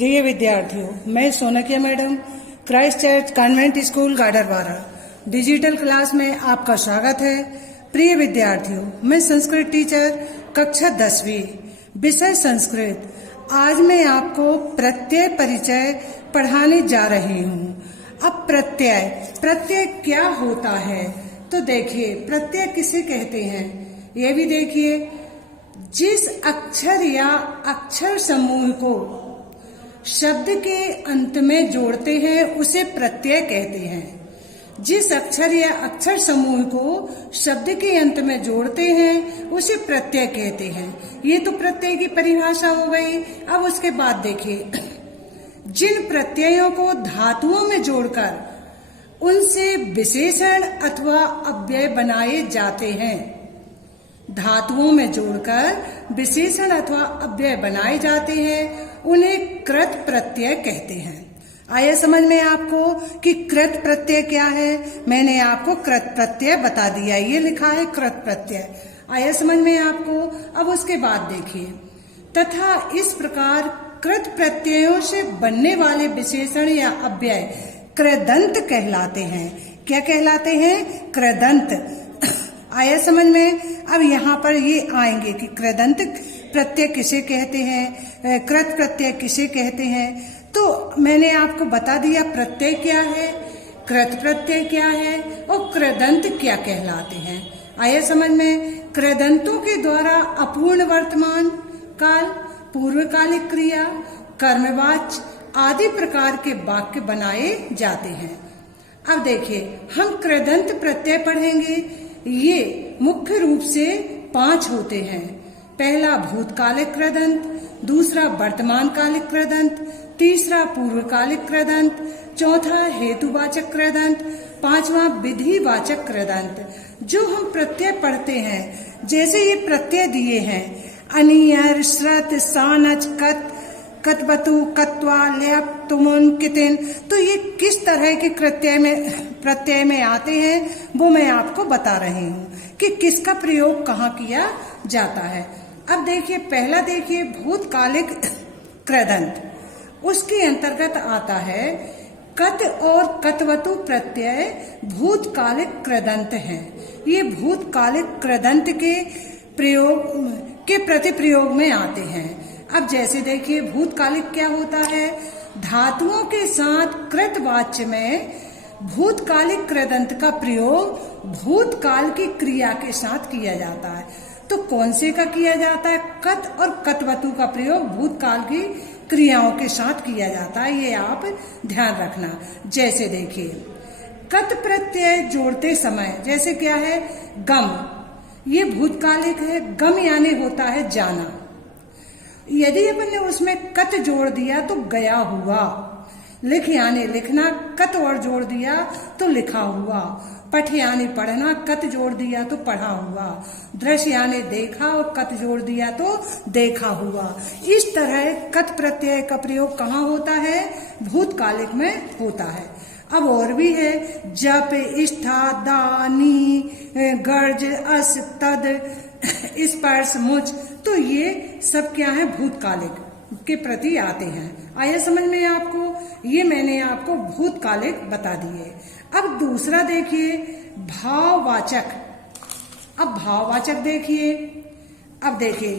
प्रिय विद्यार्थियों, मैं Sonkiya madam Christ church convent school Gadarwara digital class में आपका स्वागत है। प्रिय विद्यार्थियों, मैं संस्कृत टीचर कक्षा 10वीं विषय संस्कृत। आज मैं आपको प्रत्यय परिचय पढ़ाने जा रही हूँ। अब प्रत्यय क्या होता है तो देखिए, प्रत्यय किसे कहते हैं ये भी देखिए। जिस अक्षर या अक्षर समूह को शब्द के अंत में जोड़ते हैं उसे प्रत्यय कहते हैं। जिस अक्षर या अक्षर समूह को शब्द के अंत में जोड़ते हैं उसे प्रत्यय कहते हैं। ये तो प्रत्यय की परिभाषा हो गई। अब उसके बाद देखिए, जिन प्रत्ययों को धातुओं में जोड़कर उनसे विशेषण अथवा अव्यय बनाए जाते हैं, धातुओं में जोड़कर विशेषण अथवा अव्यय बनाए जाते हैं, उन्हें कृत प्रत्यय कहते हैं। आया समझ में आपको कि कृत प्रत्यय क्या है? मैंने आपको कृत प्रत्यय बता दिया, ये लिखा है कृत प्रत्यय। आया समझ में आपको? अब उसके बाद देखिए, तथा इस प्रकार कृत प्रत्ययों से बनने वाले विशेषण या अव्यय कृदंत कहलाते हैं। क्या कहलाते हैं? कृदंत। आया समझ में? अब यहाँ पर ये आएंगे कि कृदंत प्रत्यय किसे कहते हैं, कृत प्रत्यय किसे कहते हैं। तो मैंने आपको बता दिया प्रत्यय क्या है, कृत प्रत्यय क्या है और कृदंत क्या कहलाते हैं। आया समझ में? कृदंतों के द्वारा अपूर्ण वर्तमान काल, पूर्वकालिक क्रिया, कर्मवाच्य आदि प्रकार के वाक्य बनाए जाते हैं। अब देखिए, हम कृदंत प्रत्यय पढ़ेंगे। ये मुख्य रूप से 5 होते हैं। पहला भूतकालिक कृदंत, दूसरा वर्तमान कालिक कृदंत, तीसरा पूर्वकालिक कृदंत, चौथा हेतुवाचक कृदंत, पांचवा विधिवाचक कृदंत। जो हम प्रत्यय पढ़ते हैं, जैसे ये प्रत्यय दिए हैं अनियर, श्रत, सानच, कत, कतवतु, कत्वा, ल्यप, तुमुन, कितिन, तो ये किस तरह के प्रत्यय में आते हैं वो मैं आपको बता रही हूँ कि किसका प्रयोग कहाँ किया जाता है। अब देखिए, पहला देखिए भूतकालिक कृदंत, उसके अंतर्गत आता है कत और कतवतु प्रत्यय भूतकालिक कृदंत हैं। ये भूतकालिक कृदंत के प्रति प्रयोग में आते हैं। अब जैसे देखिए, भूतकालिक क्या होता है? धातुओं के साथ कृत वाच्य में भूतकालिक कृदंत का प्रयोग भूतकाल की क्रिया के साथ किया जाता है। तो कौन से का किया जाता है? कत और कतवतु का प्रयोग भूतकाल की क्रियाओं के साथ किया जाता है। ये आप ध्यान रखना। जैसे देखिए, कत प्रत्यय जोड़ते समय जैसे क्या है? गम, ये भूतकालिक है। गम यानी होता है जाना। यदि अपन ने उसमें कत जोड़ दिया तो गया हुआ। लिख यानी लिखना, कत और जोड़ दिया तो लिखा हुआ। पठ यानी पढ़ना, कत जोड़ दिया तो पढ़ा हुआ। दृश्य यानी देखा और कत जोड़ दिया तो देखा हुआ। इस तरह कत प्रत्यय का प्रयोग कहाँ होता है? भूतकालिक में होता है। अब और भी है, जप, इष्ठा, दानी, गर्ज, अस, तद, स्पर्श, मुझ, तो ये सब क्या है? भूतकालिक के प्रति आते हैं। आया समझ में आपको? ये मैंने आपको भूतकालिक बता दिए। अब दूसरा देखिए, भाववाचक। अब भाववाचक देखिए, अब देखिए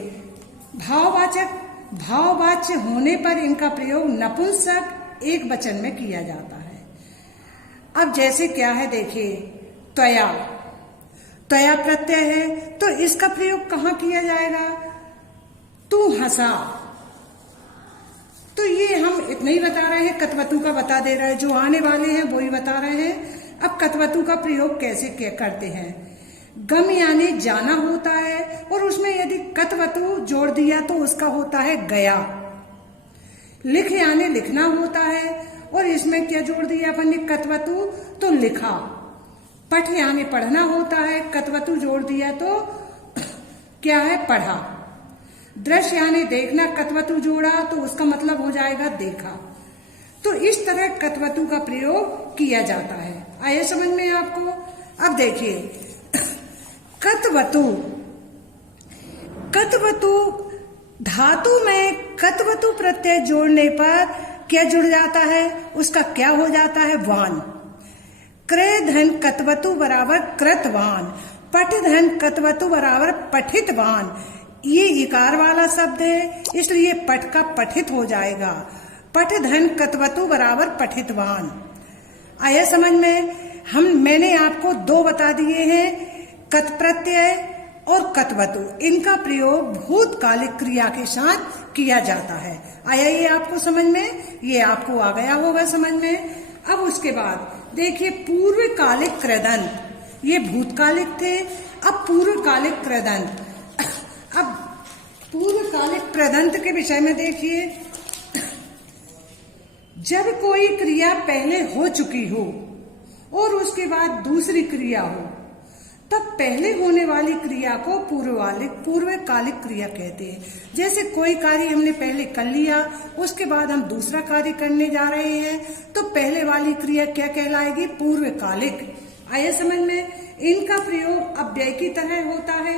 भाववाच्य होने पर इनका प्रयोग नपुंसक एक वचन में किया जाता है। अब जैसे क्या है? देखिए, त्वया प्रत्यय है तो इसका प्रयोग कहाँ किया जाएगा? तू हंसा। तो ये हम इतना ही बता रहे हैं, कतवतु का बता दे रहे हैं। जो आने वाले हैं वो ही बता रहे हैं। अब कतवतु का प्रयोग कैसे करते हैं? गम यानी जाना होता है और उसमें यदि कतवतु जोड़ दिया तो उसका होता है गया। लिख यानी लिखना होता है और इसमें क्या जोड़ दिया अपन ने? कतवतु, तो लिखा। पठ यानी पढ़ना होता है, कतवतु जोड़ दिया तो क्या है? पढ़ा। दृश्य यानी देखना, कतवतु जोड़ा तो उसका मतलब हो जाएगा देखा। तो इस तरह कतवतु का प्रयोग किया जाता है। आया समझ में आपको? अब देखिए, कतवतु धातु में कतवतु प्रत्यय जोड़ने पर क्या जुड़ जाता है, उसका क्या हो जाता है, वान। क्रय धन कतवतु बराबर कृतवान, पठ धन कतवतु बराबर पठितवान। ये इकार वाला शब्द है, इसलिए पठ का पठित हो जाएगा। पठ धन कतवतु बराबर पठितवान। आया समझ में? मैंने आपको दो बता दिए हैं, कत प्रत्यय और कतवतु। इनका प्रयोग भूतकालिक क्रिया के साथ किया जाता है। आया ये आपको समझ में? ये आपको आ गया होगा समझ में। अब उसके बाद देखिए पूर्वकालिक कृदंत, ये भूतकालिक थे, अब पूर्वकालिक कृदंत। अब पूर्वकालिक कृदंत के विषय में देखिए, जब कोई क्रिया पहले हो चुकी हो और उसके बाद दूसरी क्रिया हो, तब पहले होने वाली क्रिया को पूर्वकालिक क्रिया कहते हैं। जैसे कोई कार्य हमने पहले कर लिया, उसके बाद हम दूसरा कार्य करने जा रहे हैं, तो पहले वाली क्रिया क्या कहलाएगी, पूर्वकालिक। आया समझ में? इनका प्रयोग अव्यय की तरह होता है।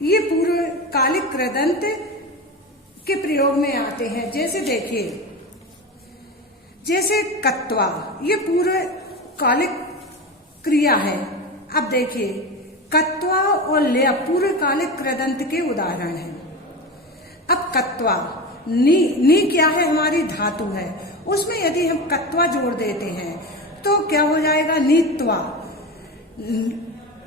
ये पूर्वकालिक कृदंत के प्रयोग में आते हैं। जैसे देखिए, जैसे कत्वा, ये पूर्वकालिक क्रिया है। अब देखिए कत्वा और लय पूर्वकालिक कृदंत के उदाहरण हैं। अब कत्वा, नी क्या है, हमारी धातु है, उसमें यदि हम कत्वा जोड़ देते हैं तो क्या हो जाएगा, नीत्वा।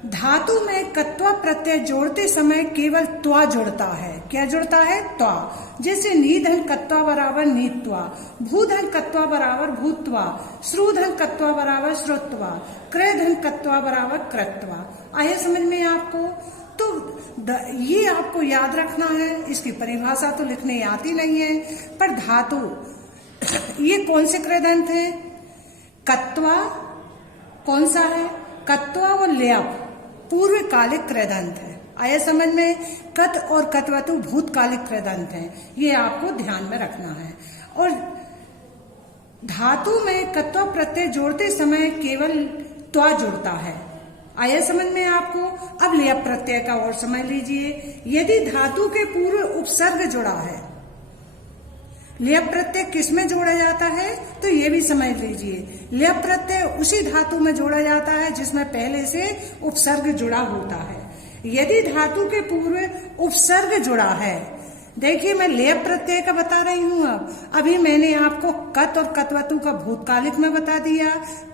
धातु में कत्वा प्रत्यय जोड़ते समय केवल त्वा जुड़ता है। क्या जुड़ता है, त्वा। जैसे नीधन कत्वा बराबर नीत्वा, भूधन कत्वा बराबर भूत्वा, श्रुधन कत्वा बराबर श्रुत्वा, क्रयधन कत्वा बराबर कृत्वा। आया समझ में आपको? तो ये आपको याद रखना है। इसकी परिभाषा तो लिखने आती नहीं है, पर धातु ये कौन से कृदंत है, कत्वा कौन सा है, कत्वा और ल्यप पूर्वकालिक कृदंत है। आया समझ में? कत और कतवतु भूतकालिक कृदंत है, ये आपको ध्यान में रखना है। और धातु में कत्वा प्रत्यय जोड़ते समय केवल त्वा जुड़ता है। आया समझ में आपको? अब ल्यप प्रत्यय का और समझ लीजिए। यदि धातु के पूर्व उपसर्ग जुड़ा है, ल्यप प्रत्यय किसमें जोड़ा जाता है, तो ये भी समझ लीजिए। ल्यप प्रत्यय उसी धातु में जोड़ा जाता है जिसमें पहले से उपसर्ग जुड़ा होता है। यदि धातु के पूर्व उपसर्ग जुड़ा है, देखिए मैं ल्यप प्रत्यय का बता रही हूं। अभी मैंने आपको कत और कतवतु का भूतकालिक में बता दिया।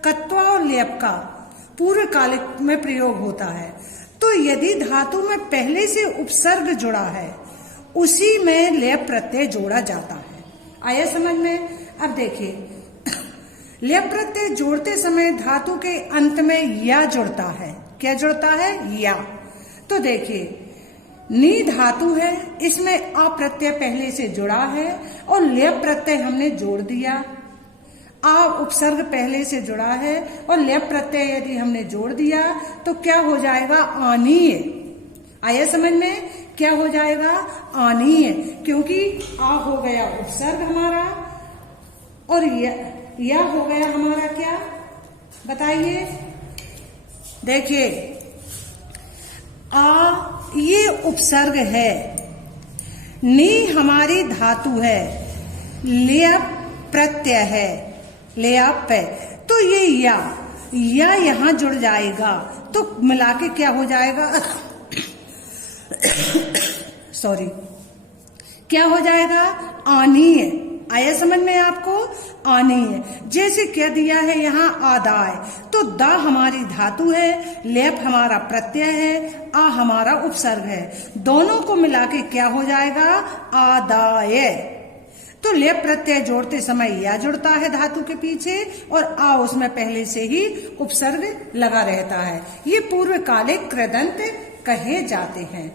कत्वा और ल्यप का पूर्वकालिक में प्रयोग होता है। तो यदि धातु में पहले से उपसर्ग जुड़ा है, उसी में ल्यप प्रत्यय जोड़ा जाता है। आया समझ में? अब देखिए ल्यप प्रत्यय जोड़ते समय धातु के अंत में या जुड़ता है। क्या जुड़ता है? या। तो देखिए नी धातु है, इसमें आ प्रत्यय पहले से जुड़ा है और ल्यप प्रत्यय हमने जोड़ दिया। आ उपसर्ग पहले से जुड़ा है और ल्यप प्रत्यय यदि हमने जोड़ दिया तो क्या हो जाएगा, आनीय। आया समझ में? क्या हो जाएगा, आनीय, क्योंकि आ हो गया उपसर्ग हमारा और या हो गया हमारा क्या, बताइए। देखिए आ ये उपसर्ग है, नी हमारी धातु है, ल्यप प्रत्यय है, ल्यप है, तो ये या यहां जुड़ जाएगा तो मिला के क्या हो जाएगा सॉरी, क्या हो जाएगा, आनीय। आया समझ में आपको? आनीय। जैसे क्या दिया है यहाँ, आदाय, तो दा हमारी धातु है, लेप हमारा प्रत्यय है, आ हमारा उपसर्ग है, दोनों को मिला के क्या हो जाएगा, आदाय। तो लेप प्रत्यय जोड़ते समय या जुड़ता है धातु के पीछे और आ उसमें पहले से ही उपसर्ग लगा रहता है। ये पूर्वकालिक कृदंत कहे जाते हैं।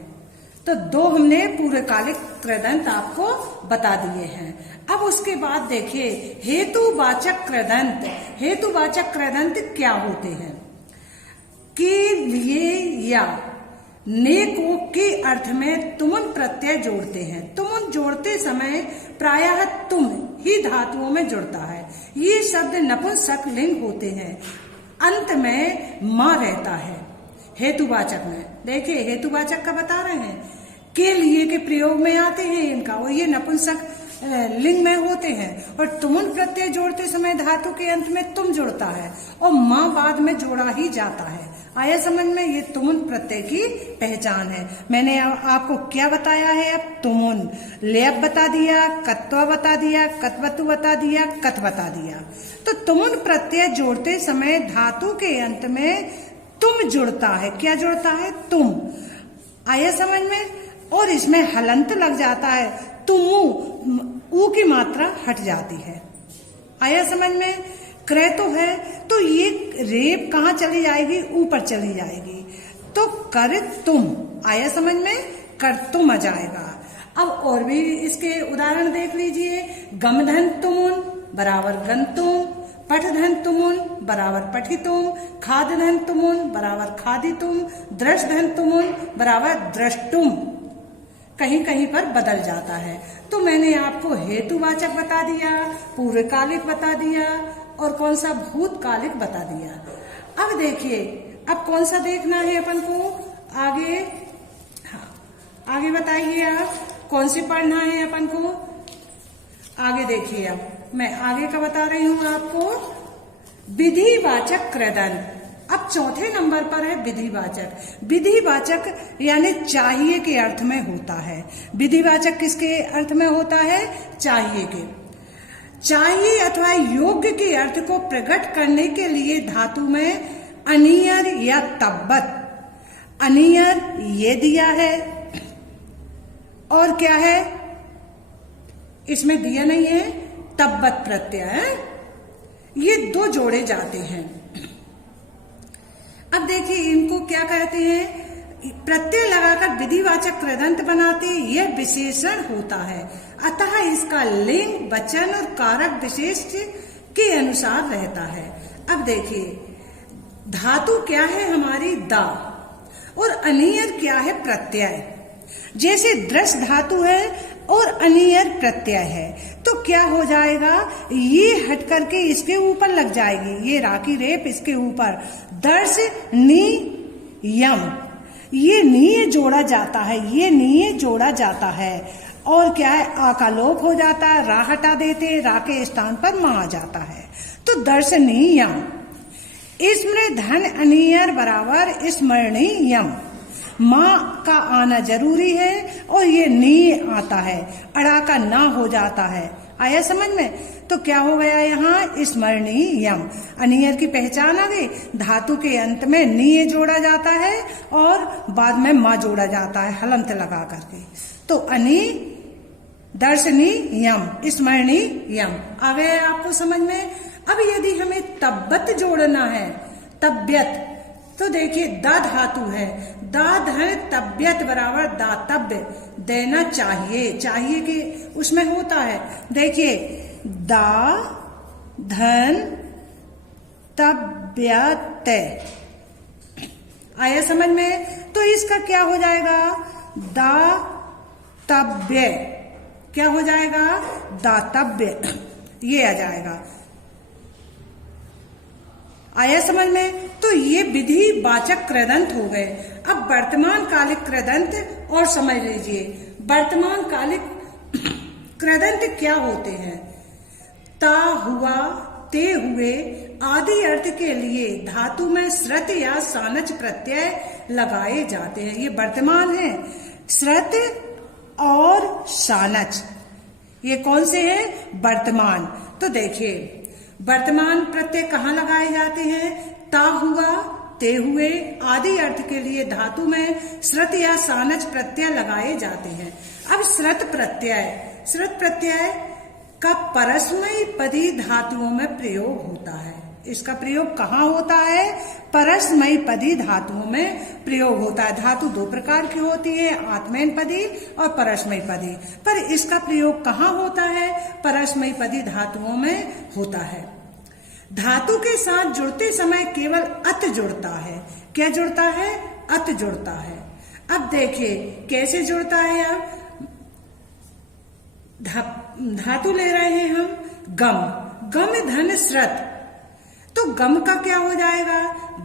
तो दो हमने पूर्वकालिक कृदंत आपको बता दिए हैं। अब उसके बाद देखिए हेतुवाचक कृदंत। हेतुवाचक कृदंत क्या होते हैं? के लिए या ने को के अर्थ में तुमन प्रत्यय जोड़ते हैं। तुमन जोड़ते समय प्रायः तुम ही धातुओं में जुड़ता है। ये शब्द नपुंसक लिंग होते हैं, अंत में मां रहता है। हेतुवाचक में देखिए हेतुवाचक का बता रहे हैं, के लिए के प्रयोग में आते हैं इनका, और ये नपुंसक लिंग में होते हैं। और तुमुन प्रत्यय जोड़ते समय धातु के अंत में तुम जुड़ता है और माँ बाद में जोड़ा ही जाता है। आया समझ में? ये तुमुन प्रत्यय की पहचान है। मैंने आपको क्या बताया है? अब तुमुन लेप बता दिया, कत्वा बता दिया, कतवतु बता दिया, कत बता दिया। तो तुमुन प्रत्यय जोड़ते समय धातु के अंत में तुम जुड़ता है। क्या जुड़ता है? तुम। आया समझ में? और इसमें हलंत लग जाता है, तुमु, ऊ की मात्रा हट जाती है। आया समझ में? क्रय तो है तो ये रेप कहाँ चली जाएगी? ऊपर चली जाएगी, तो कर तुम। आया समझ में? कर तुम आ जाएगा। अब और भी इसके उदाहरण देख लीजिए। गमधन तुमुन बराबर गंतुम, पठधन तुमुन बराबर पठितुम, खादधन तुमुन बराबर खादितुम, दृष्टधन तुमुन बराबर द्रष्टुम। कहीं कहीं पर बदल जाता है। तो मैंने आपको हेतुवाचक बता दिया, पूर्वकालिक बता दिया और कौन सा भूतकालिक बता दिया। अब देखिए, अब कौन सा देखना है अपन को आगे? हाँ, आगे बताइए आप कौन से पढ़ना है अपन को? आगे देखिए, अब मैं आगे का बता रही हूँ आपको। विधिवाचक कृदंत। अब चौथे नंबर पर है विधिवाचक। विधिवाचक यानी चाहिए के अर्थ में होता है। विधिवाचक किसके अर्थ में होता है? चाहिए के। चाहिए अथवा योग्य के अर्थ को प्रकट करने के लिए धातु में अनियर या तब्बत। अनियर ये दिया है और क्या है? इसमें दिया नहीं है, तब्बत प्रत्यय है। ये दो जोड़े जाते हैं। अब देखिए इनको क्या कहते हैं? प्रत्यय लगाकर विधिवाचक कृदंत बनाते, यह विशेषण होता है। अतः इसका लिंग, वचन और कारक विशेष के अनुसार रहता है। अब देखिए, धातु क्या है हमारी? दा। और अनियर क्या है? प्रत्यय। जैसे दृश धातु है और अनियर प्रत्यय है, तो क्या हो जाएगा? ये हट करके इसके ऊपर लग जाएगी, ये राखी रेप इसके ऊपर। दर्श नी यम, ये नीय जोड़ा जाता है, ये नीय जोड़ा जाता है। और क्या है? आ का लोप हो जाता है, रा हटा देते, रा के स्थान पर मा आ जाता है। तो दर्शनीयम। स्मृ धन अनियर बराबर स्मरणीयम। माँ का आना जरूरी है और ये नी आता है, अड़ा का ना हो जाता है। आया समझ में? तो क्या हो गया यहाँ? स्मरणीयम। अनियर की पहचान आ गई। धातु के अंत में नी जोड़ा जाता है और बाद में माँ जोड़ा जाता है हलंत लगा करके। तो अनि दर्शनीयम, स्मरणीयम आ गया आपको समझ में? अब यदि हमें तब्बत जोड़ना है, तब्यत, तो देखिए दा धातु है, दा धन तब्यत बराबर दातव्य, देना चाहिए। चाहिए कि उसमें होता है, देखिए दा धन तब्यत। आया समझ में? तो इसका क्या हो जाएगा? दातव्य। क्या हो जाएगा? दातव्य, ये आ जाएगा। आया समझ में? तो ये विधिवाचक कृदंत हो गए। अब वर्तमान कालिक कृदंत और समझ लीजिए। वर्तमान कालिक कृदंत क्या होते हैं? ता, हुआ, ते हुए आदि अर्थ के लिए धातु में श्रत या सानच प्रत्यय लगाए जाते हैं। ये वर्तमान है, श्रत और सानच, ये कौन से हैं? वर्तमान। तो देखिए वर्तमान प्रत्यय कहाँ लगाए जाते हैं? ता, हुआ, ते हुए आदि अर्थ के लिए धातु में श्रत या सानच प्रत्यय लगाए जाते हैं। अब श्रत प्रत्यय का परस्मयी पदी धातुओं में प्रयोग होता है। इसका प्रयोग कहाँ होता है? परस्मयी पदी धातुओं में प्रयोग होता है। धातु दो प्रकार की होती है, आत्मैन पदी और परस्मयी पदी। पर इसका प्रयोग कहाँ होता है? परस्मयी पदी धातुओं में होता है। धातु के साथ जुड़ते समय केवल अत जुड़ता है। क्या जुड़ता है? अत जुड़ता है। अब देखिए कैसे जुड़ता है। अब धातु ले रहे हैं हम गम, गम धन श्रत, तो गम का क्या हो जाएगा?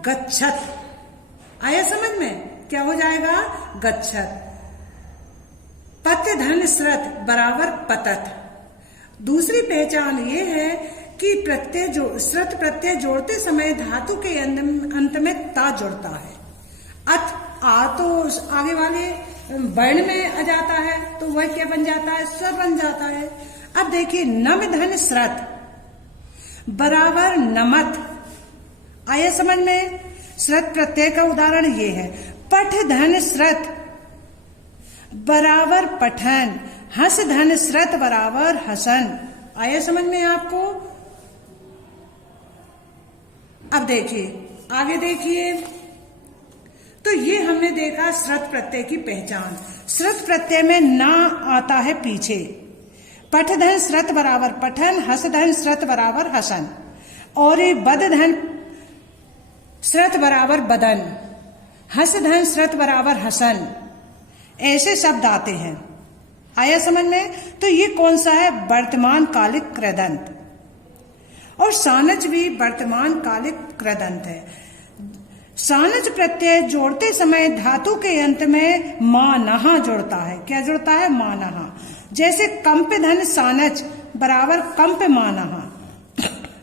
गच्छत। आया समझ में? क्या हो जाएगा? गच्छत। पत धन श्रत बराबर पतत। दूसरी पहचान ये है कि श्रुत प्रत्यय जोड़ते समय धातु के अंत में ता जुड़ता है। अथ आ तो आगे वाले वर्ण में आ जाता है, तो वह क्या बन जाता है? स्वर बन जाता है। अब देखिए, नम धन श्रत बराबर नमत, आया समझ में? श्रत प्रत्यय का उदाहरण ये है। पठ धन श्रत बराबर पठन, हस धन श्रत बराबर हसन, आया समझ में आपको? अब देखिए, आगे देखिए, तो ये हमने देखा श्रुत प्रत्यय की पहचान। श्रुत प्रत्यय में ना आता है पीछे। पठ धन श्रुत बराबर पठन, हस धन श्रुत बराबर हसन, और ये बद धन श्रुत बराबर बदन, हस धन श्रुत बराबर हसन, ऐसे शब्द आते हैं। आया समझ में? तो ये कौन सा है? वर्तमान कालिक कृदंत। और सानच भी वर्तमान कालिक कृदंत है। सानच प्रत्यय जोड़ते समय धातु के अंत में मानहा जुड़ता है। क्या जुड़ता है? मानहा। जैसे कंप धन सानच बराबर कंप मानहा,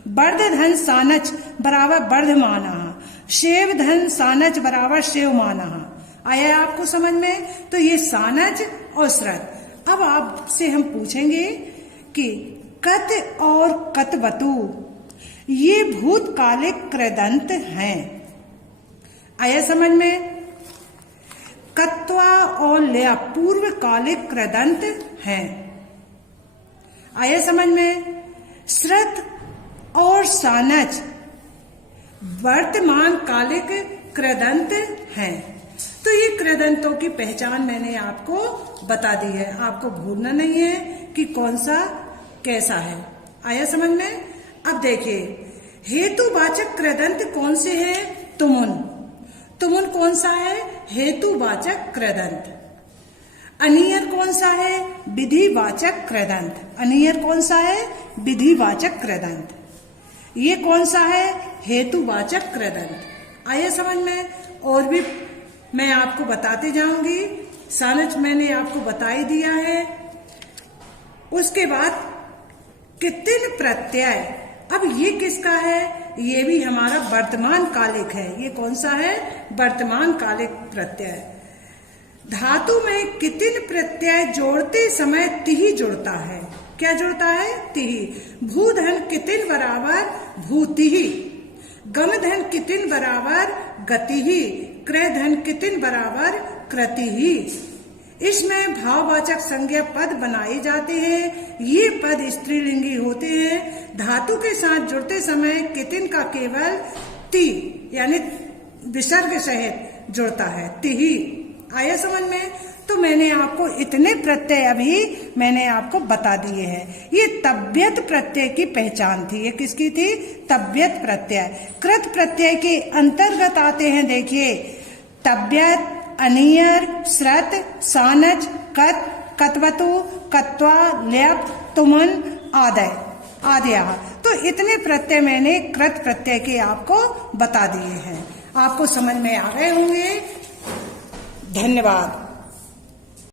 वर्ध धन सानच बराबर वर्ध मानहा, शेव धन सानच बराबर शेव मानहा। आया आपको समझ में? तो ये सानच और श्रुत। अब आपसे हम पूछेंगे कि कत और कतवतु ये भूतकालिक कृदंत हैं। आया समझ में? कत्वा और लया पूर्वकालिक कृदंत हैं। आया समझ में? श्रुत और सानच वर्तमान कालिक कृदंत हैं। तो ये कृदंतों की पहचान मैंने आपको बता दी है। आपको भूलना नहीं है कि कौन सा कैसा है। आया समझ में? अब देखिए, हेतुवाचक कृदंत कौन से हैं? तुमुन। तुमुन कौन सा है? हेतुवाचक कृदंत। अनियर कौन सा है? विधिवाचक कृदंत। अनियर कौन सा है? विधिवाचक कृदंत। ये कौन सा है? हेतुवाचक कृदंत। आइए समझ में? और भी मैं आपको बताते जाऊंगी। सानच मैंने आपको बता ही दिया है। उसके बाद कितिन प्रत्यय, अब ये किसका है? ये भी हमारा वर्तमान कालिक है। ये कौन सा है? वर्तमान कालिक प्रत्यय। धातु में कितिन प्रत्यय जोड़ते समय तिहि जुड़ता है। क्या जुड़ता है? तिहि। भूधन कितिन बराबर भूतिहि, गमधन कितिन बराबर गतिहि, क्रयधन कितिन बराबर कृतिहि। इसमें भाववाचक संज्ञा पद बनाए जाते हैं। ये पद स्त्रीलिंगी होते हैं। धातु के साथ जुड़ते समय कितिन का केवल ति यानी विसर्ग सहित जुड़ता है, तिहि। आया समझ में? तो मैंने आपको इतने प्रत्यय अभी मैंने आपको बता दिए हैं। ये तव्यत प्रत्यय की पहचान थी। ये किसकी थी? तव्यत प्रत्यय। कृत प्रत्यय के अंतर्गत आते हैं। देखिए, तव्यत, अनियर, श्रुत, सानच, कत, कतवतु, कत्वा, ल्यप, तुमन, आदय, आदया। तो इतने प्रत्यय मैंने कृत प्रत्यय के आपको बता दिए हैं। आपको समझ में आ गए होंगे। धन्यवाद।